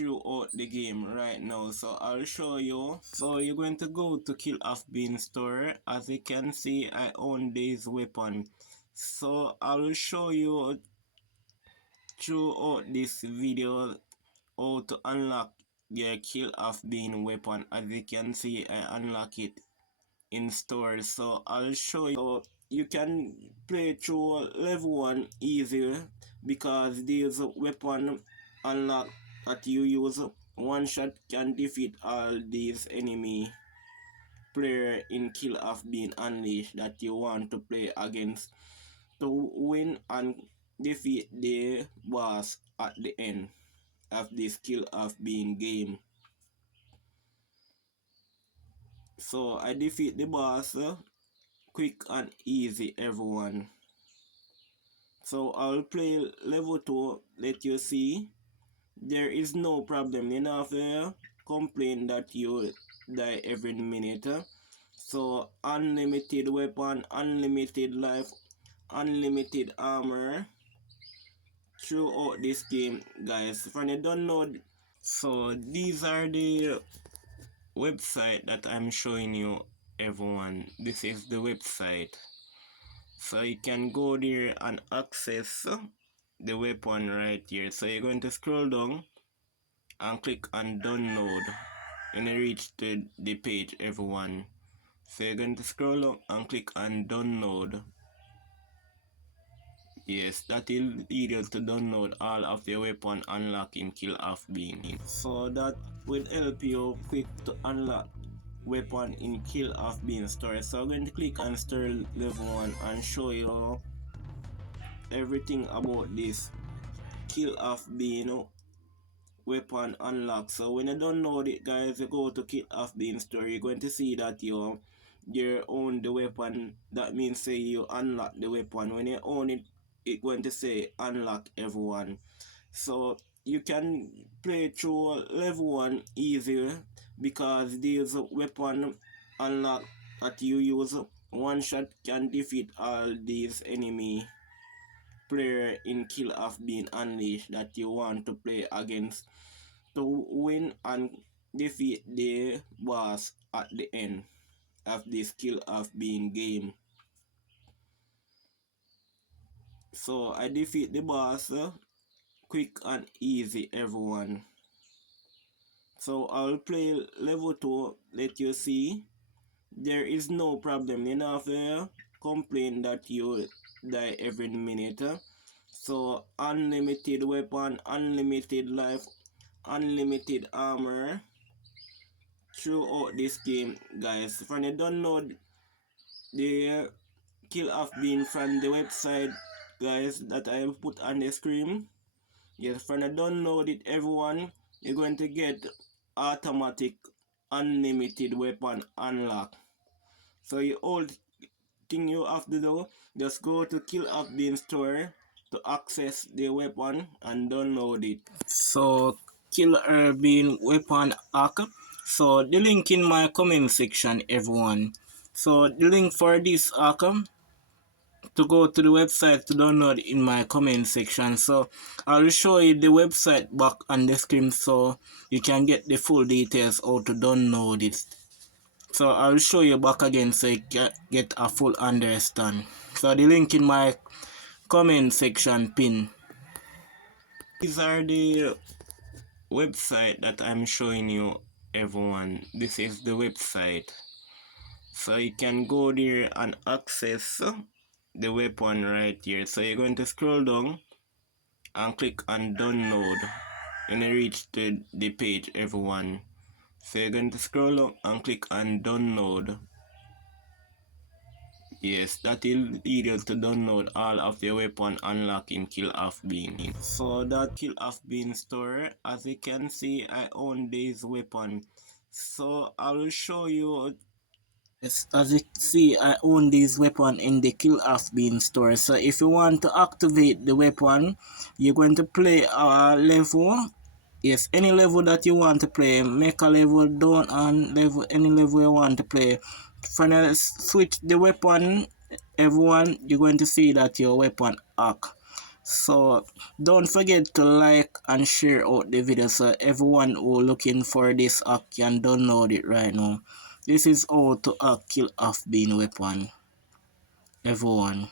throughout the game right now. So I'll show you. So you're going to go to Kill Off Bean store. As you can see, I own this weapon. So I will show you throughout this video how to unlock your Kill Off Bean weapon. As you can see, I unlock it in store. So I'll show you. So you can play through level 1 easier because this weapon unlock that you use one shot can defeat all these enemy player in Kill Off Being Unleashed that you want to play against to win and defeat the boss at the end of this Kill Off Being game. So I defeat the boss quick and easy, everyone. So I'll play level 2, let you see. There is no problem. You don't have to complain that you die every minute. So unlimited weapon, unlimited life, unlimited armor throughout this game, guys. If you don't know, so these are the website that I'm showing you, everyone. This is the website. So you can go there and access the weapon right here. So you're going to scroll down and click on download when you reach to the page, everyone. So you're going to scroll down and click on download. Yes, that will lead you to download all of your weapon unlock in Kill Off Bean. So that will help you quick to unlock weapon in Kill Off Bean store. So I'm going to click on store level 1 and show you everything about this Kill Off Bean weapon unlock. So when you download it, guys, you go to Kill Off Bean store, you're going to see that you own the weapon. That means say you unlock the weapon. When you own it, it's going to say unlock, everyone. So you can play through level 1 easier because this weapon unlock that you use one shot can defeat all these enemy player in Kill Off Being Unleashed that you want to play against to win and defeat the boss at the end of this Kill Off Being game. So I defeat the boss quick and easy, everyone. So I'll play level 2, let you see. There is no problem. You don't have to complain that you die every minute. So unlimited weapon, unlimited life, unlimited armor throughout this game, guys. If you don't know the Kill Off Bean from the website, guys, that I have put on the screen, yes, if you don't know it, everyone, you're going to get automatic unlimited weapon unlock. So you all thing you have to do, just go to Kill Off Bean store to access the weapon and download it. So Kill Bean weapon hack. So the link in my comment section, everyone. So the link for this hack to go to the website to download in my comment section. So I'll show you the website back on the screen so you can get the full details how to download it. So I'll show you back again so you can get a full understand. So the link in my comment section pin. These are the website that I'm showing you, everyone. This is the website. So you can go there and access the weapon right here. So you're going to scroll down and click on download when you reach to the page, everyone. So you're going to scroll down and click on download. Yes, that will lead you to download all of your weapon unlock in Kill Off Bean. So that Kill Off Bean store, as you can see, I own this weapon. So I will show you. Yes, as you see, I own this weapon in the Kill Off Bean store. So if you want to activate the weapon, you're going to play a level. Yes, any level that you want to play, make a level, down and level, any level you want to play. When you switch the weapon, everyone, you're going to see that your weapon hack. So don't forget to like and share out the video so everyone who looking for this hack can download it right now. This is how to hack kill off being weapon. Everyone.